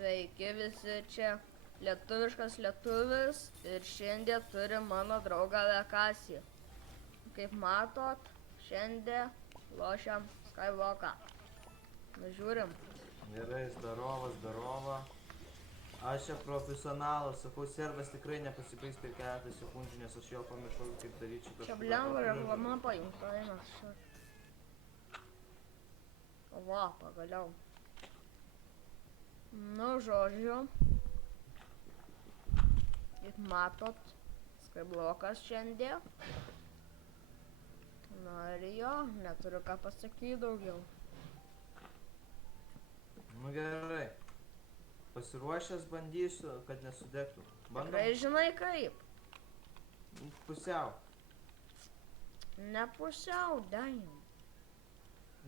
Sveiki visi čia. Lietuviškas lietuvis ir šiandien turi mano draugą Lekasį. Kaip matot, šiandien lošiam Skywalką. Nužiūrim. Gerai, zdarova. Aš čia profesionalas, sakau, servas tikrai nepasibaigs per keletą sekundžių, nes aš jo pamiršau, kaip daryti šitą. Čia blemba reklama pajungta, einas. Va, pagaliau. Nu, žodžiu. Kaip matot, Skyblokas šiandien. Na ir jo, neturiu ką pasakyti daugiau. Nu gerai. Pasiruošęs bandysiu, kad nesudegtų. Bandom? Tikrai žinai kaip? Pusiau. Ne pusiau, daim.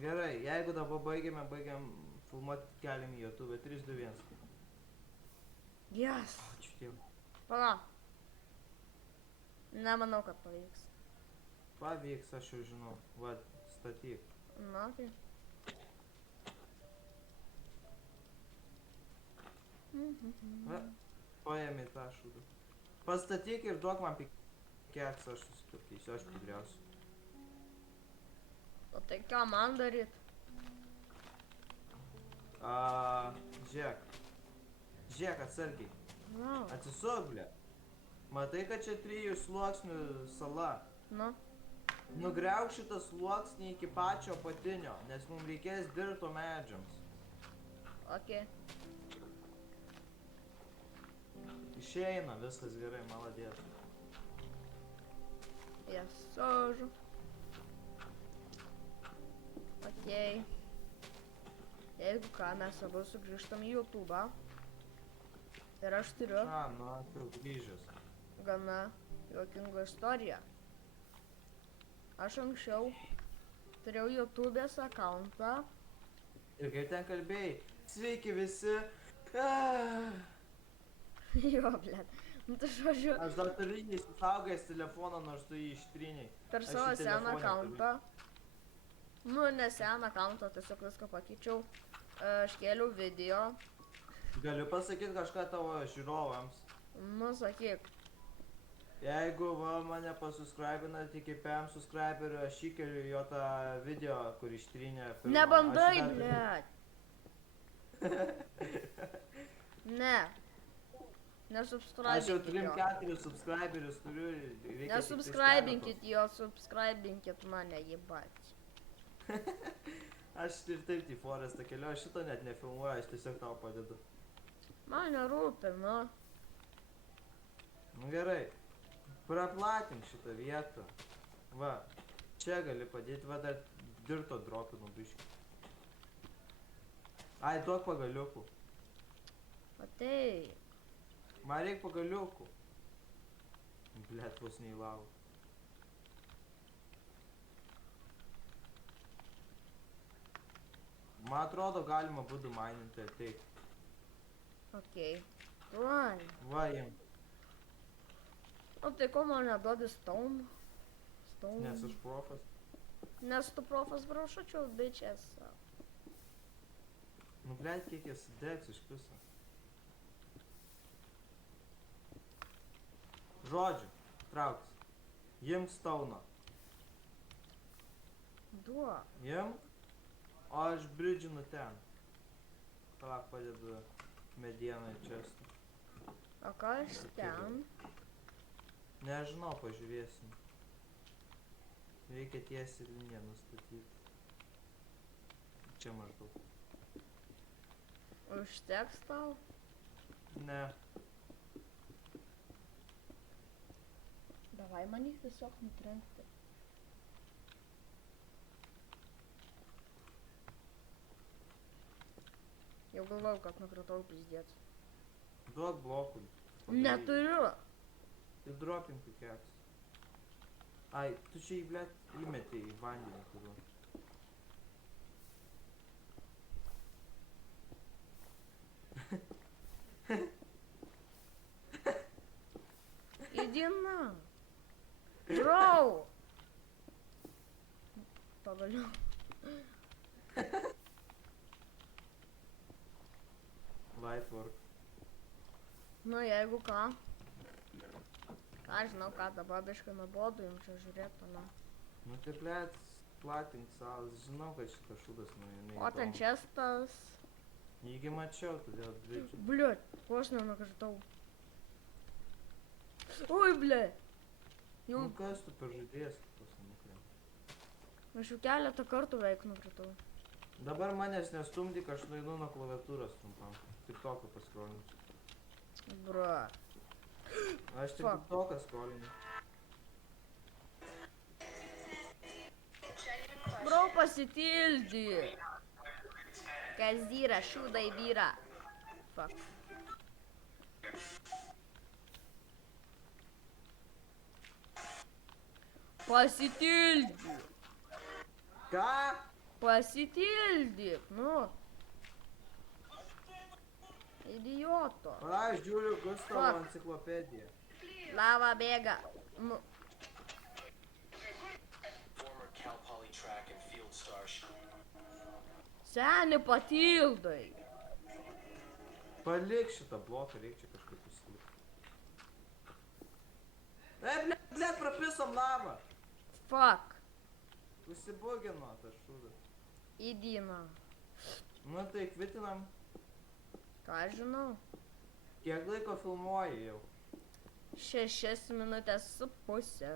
Gerai, jeigu dabar baigiam filmuoti, keliam į YouTube. 3, 2, 1. Yes. Ačiū Dievui. Pala. Nemanau, kad pavyks. Pavyks, aš jau žinau. Va, statyk. Na, tai. Va, paėmė tą šūdą. Pastatyk ir duok man pikeksą, aš susitvarkysiu, aš pridriausiu. O tai ką man daryt? Žiūrėk. Žiūrėk, atsargiai. Na. Atsisuk, ble. Matai, kad čia 3 sluoksnių sala. Nu. Nugriauk šitą sluoksnį iki pačio apatinio, nes mums reikės dirto medžiams. Okei. Išeina, viskas gerai, maladės. Tiesiog. Okei. Jeigu ką, mes abu sugrįžtam į YouTube'ą. Ir aš turiu Nu, aš jau grįžęs. gana juokingą istoriją. Aš anksčiau turėjau YouTube'ės akauntą. Ir kaip ten kalbėjai, sveiki visi. Jo, blėt. Nu tai žodžiu, Aš dar turiu įsisaugęs telefoną, nors tu jį ištrynei. per Aš savo jį seną telefone akauntą. Nu, ne seną akauntą, tiesiog viską pakeičiau. Aš kėliau video. Galiu pasakyti kažką tavo žiūrovams. Nu, sakyk. Jeigu va mane pasuscribinat iki 5 subscriberių, aš įkeliu jo tą video, kur ištrynė pirmą. Nebandai, blėt. Ne. Aš jau Nesubscribinkit jo. 3-4 subscriberius turiu, reikia Nesubscribinkit jo, subscribinkit mane, jibat. Aš ir taip į Forestą keliu, aš šito net nefilmuoju, aš tiesiog tau padedu. Man nerūpi, nu. Nu gerai, praplatink šitą vietą. Va, čia gali padėti, va dar dirto dropinu biškį. Ai, duok pagaliukų. O tai. Man reik pagaliukų. Blet, vos neįlau. Man atrodo, galima būtų maininti ir taip. Okei. Tuoj. Va, jiem. O tai ko man neduodi stone? Stone. Nes aš profas. Nes tu profas brašučiau, bičias. Nu, blet, kiek jis degs iš viso. Žodžiu, trauks. Jimk stauną. Duok. Jimk. O aš bridžinu ten. Palauk, padedu medieną į čestą. O ką aš ten? Nežinau, pažiūrėsim. Reikia tiesiai liniją nustatyti. Čia maždaug. Užteks tau? Ne. Davai man jį tiesiog nutrenkti. Jau galvau, kad nukratau pizdėt. Duok blokų. Neturiu. Ir dropink pikeks. Ai, tu čia į blet įmetė į vandenį kuriuo. Įdina. Bro. Pagaliau. Vai light work. Nu, jeigu ką. Ką žinau, ką dabar biškai nuobodu jums čia žiūrėti, na. Nu tai blėt, platink savo, žinau, kad šitas šūdas, nu, O ten čestas. Jįgi mačiau, todėl dvičiu. Bliut, ko aš nenukritau. Oi, ble. Jau, Nu kas tu per žaidėjas, pas nukrėm. aš jau keletą kartų veik nukritau. Dabar manęs nestumdyk, aš nueinu nuo klaviatūros trumpam. Tik tokio paskrolinsiu. Bra. Aš tik Fuck. toką skrolinu. Bro, pasitildy. Kas dyra, šūdai vyra. Fuck. Pasitildy. Ką? Pasitildyk, nu. Idioto. Aš žiūriu Gustavo Fuck. enciklopediją. Lava bėga. Nu, Former Cal Poly track and field star. seni patildai. Palik šitą bloką, reikia čia kažkaip įsilikti. Blėt, prapisom lavą. Fuck. Užsibugino tas šūdas. Įdina. Nu tai kvitinam. Ką aš žinau? Kiek laiko filmuoji jau? 6 minutės su pusė.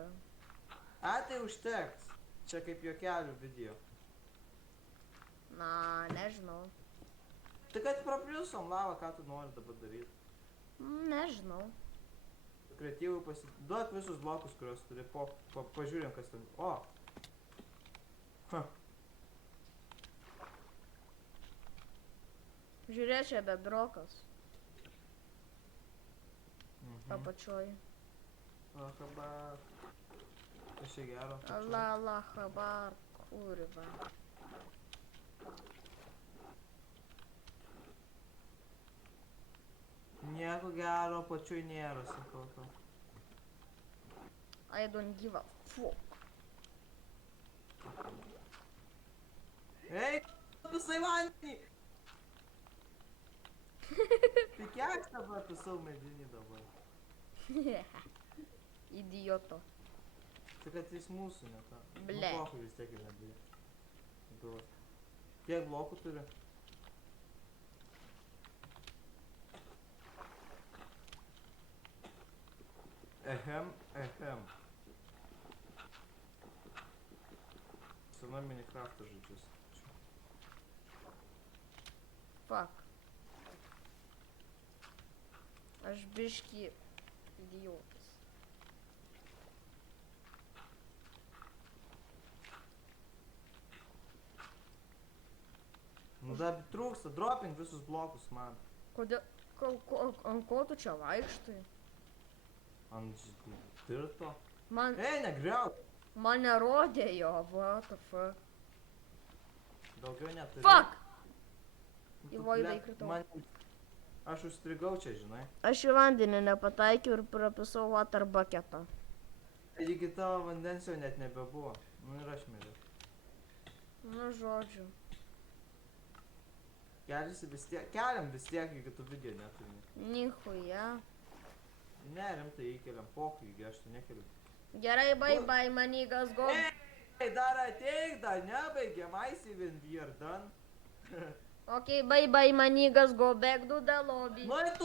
A, tai užteks. Čia kaip juokelių video. Na, nežinau. Tai kad prapliusom lavą, ką tu nori dabar daryti? Nežinau. Kreatyvui duok visus blokus, kuriuos turi, pažiūrėm kas ten. O! Ha. Žiūrėk, čia bedrokas. Mhm. Apačioj. Ahaba. Kas čia gero? Allah, Allah, habar, kurva. Nieko gero pačioj nėra, sakau tau. I don't give a fuck. Ei, pisai vandenį! Tai kiek dabar pisau medinį dabar? Idioto. Tai kad jis mūsų, ne ta. Ble. Nu, blokų vis tiek ir nebija. Duos. Kiek blokų turi? Ehem, ehem. Sena Minecraft'o žaidžius. Fuck. Aš biški idiotas. Nu dar trūksta, dropink visus blokus man. Kodėl, ant ko tu čia vaikštai? Ant tirto. Man Negriauk! nerodė jo, what the fuck. Daugiau neturiu. Fuck! Nu, Į tu, voidą blet, įkritau. Aš užstrigau čia, žinai. Aš į vandenį nepataikiau ir prapisau water bucketą. Iki tavo vandens jau net nebebuvo. Nu ir aš mėliau. Nu, žodžiu. Keliam vis tiek, jeigu tu video neturi. Nichuja. Ne, rimtai įkeliam pokalbį, aš tai nekeliu. Gerai, bye bye, manigas, go. Ei, dar ateik, dar nebaigiam, I see when we are done. Okay, bye bye, manigas, go back to the lobby. Nu ir tu